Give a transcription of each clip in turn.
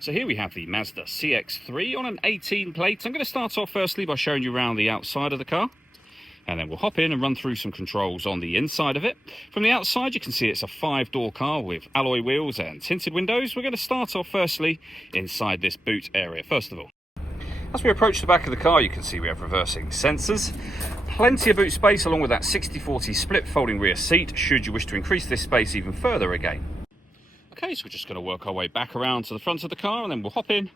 So here we have the Mazda CX3 on an 18 plate. I'm going to start off firstly by showing you around the outside of the car. And then we'll hop in and run through some controls on the inside of it. From the outside, you can see it's a 5-door car with alloy wheels and tinted windows. We're going to start off firstly inside this boot area, first of all. As we approach the back of the car, you can see we have reversing sensors. Plenty of boot space along with that 60/40 split folding rear seat, should you wish to increase this space even further again. Okay, so we're just going to work our way back around to the front of the car and then we'll hop in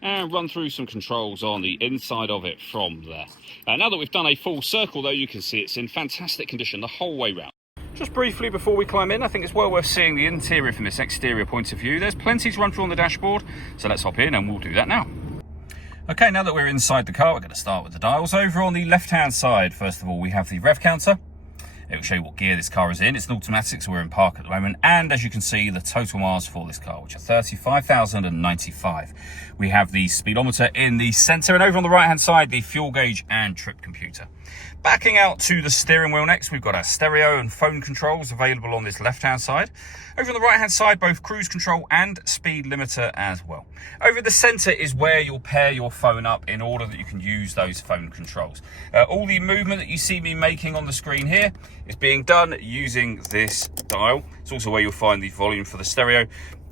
and run through some controls on the inside of it from there. Now that we've done a full circle though, you can see it's in fantastic condition the whole way round. Just briefly before we climb in, I think it's well worth seeing the interior from this exterior point of view. There's plenty to run through on the dashboard, so let's hop in and we'll do that now. Okay, now that we're inside the car, we're going to start with the dials. Over on the left-hand side, first of all, we have the rev counter. It will show you what gear this car is in. It's an automatic, so we're in park at the moment. And as you can see, the total miles for this car, which are 35,095. We have the speedometer in the center, and over on the right-hand side, the fuel gauge and trip computer. Backing out to the steering wheel next, we've got our stereo and phone controls available on this left-hand side. Over on the right-hand side, both cruise control and speed limiter as well. Over the center is where you'll pair your phone up in order that you can use those phone controls. All the movement that you see me making on the screen here is being done using this dial. It's also where you'll find the volume for the stereo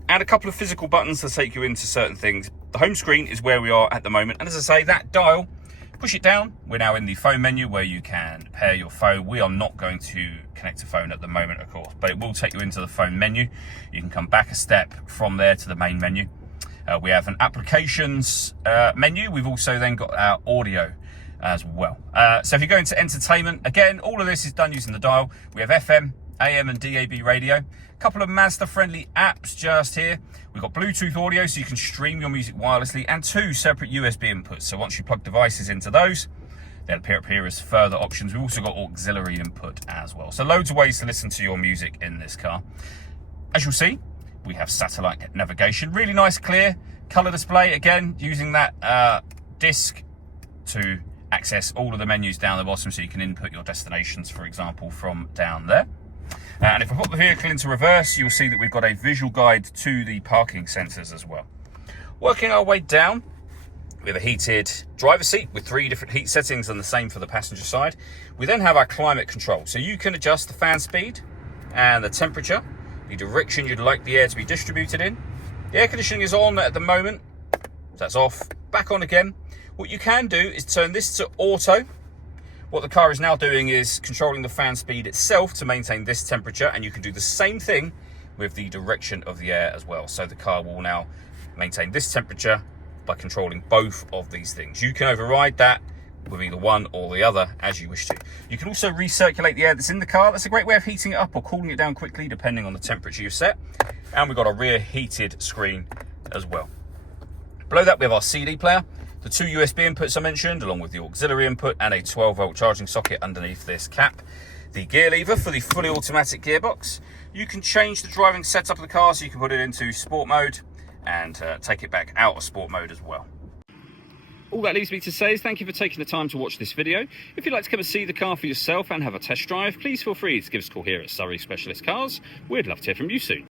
and a couple of physical buttons to take you into certain things. The home screen is where we are at the moment. And as I say, that dial, push it down. We're now in the phone menu where you can pair your phone. We are not going to connect a phone at the moment, of course, but it will take you into the phone menu. You can come back a step from there to the main menu. We have an applications menu. We've also then got our audio as well. So if you go into entertainment, again, all of this is done using the dial. We have FM, AM and DAB radio. A couple of Mazda friendly apps just here. We've got Bluetooth audio so you can stream your music wirelessly and 2 separate USB inputs. So once you plug devices into those, they'll appear up here as further options. We've also got auxiliary input as well. So loads of ways to listen to your music in this car. As you'll see, we have satellite navigation. Really nice, clear color display. Again, using that disc to access all of the menus down the bottom so you can input your destinations, for example, from down there. And if I put the vehicle into reverse, you'll see that we've got a visual guide to the parking sensors as well. Working our way down, we have a heated driver's seat with 3 different heat settings and the same for the passenger side. We then have our climate control. So you can adjust the fan speed and the temperature, the direction you'd like the air to be distributed in. The air conditioning is on at the moment. That's off, back on again. What you can do is turn this to auto. What the car is now doing is controlling the fan speed itself to maintain this temperature, and you can do the same thing with the direction of the air as well. So the car will now maintain this temperature by controlling both of these things. You can override that with either one or the other as you wish to. You can also recirculate the air that's in the car. That's a great way of heating it up or cooling it down quickly depending on the temperature you've set. And we've got a rear heated screen as well. Below that we have our CD player, the 2 USB inputs I mentioned, along with the auxiliary input and a 12-volt charging socket underneath this cap. The gear lever for the fully automatic gearbox. You can change the driving setup of the car so you can put it into sport mode and take it back out of sport mode as well. All that leaves me to say is thank you for taking the time to watch this video. If you'd like to come and see the car for yourself and have a test drive, please feel free to give us a call here at Surrey Specialist Cars. We'd love to hear from you soon.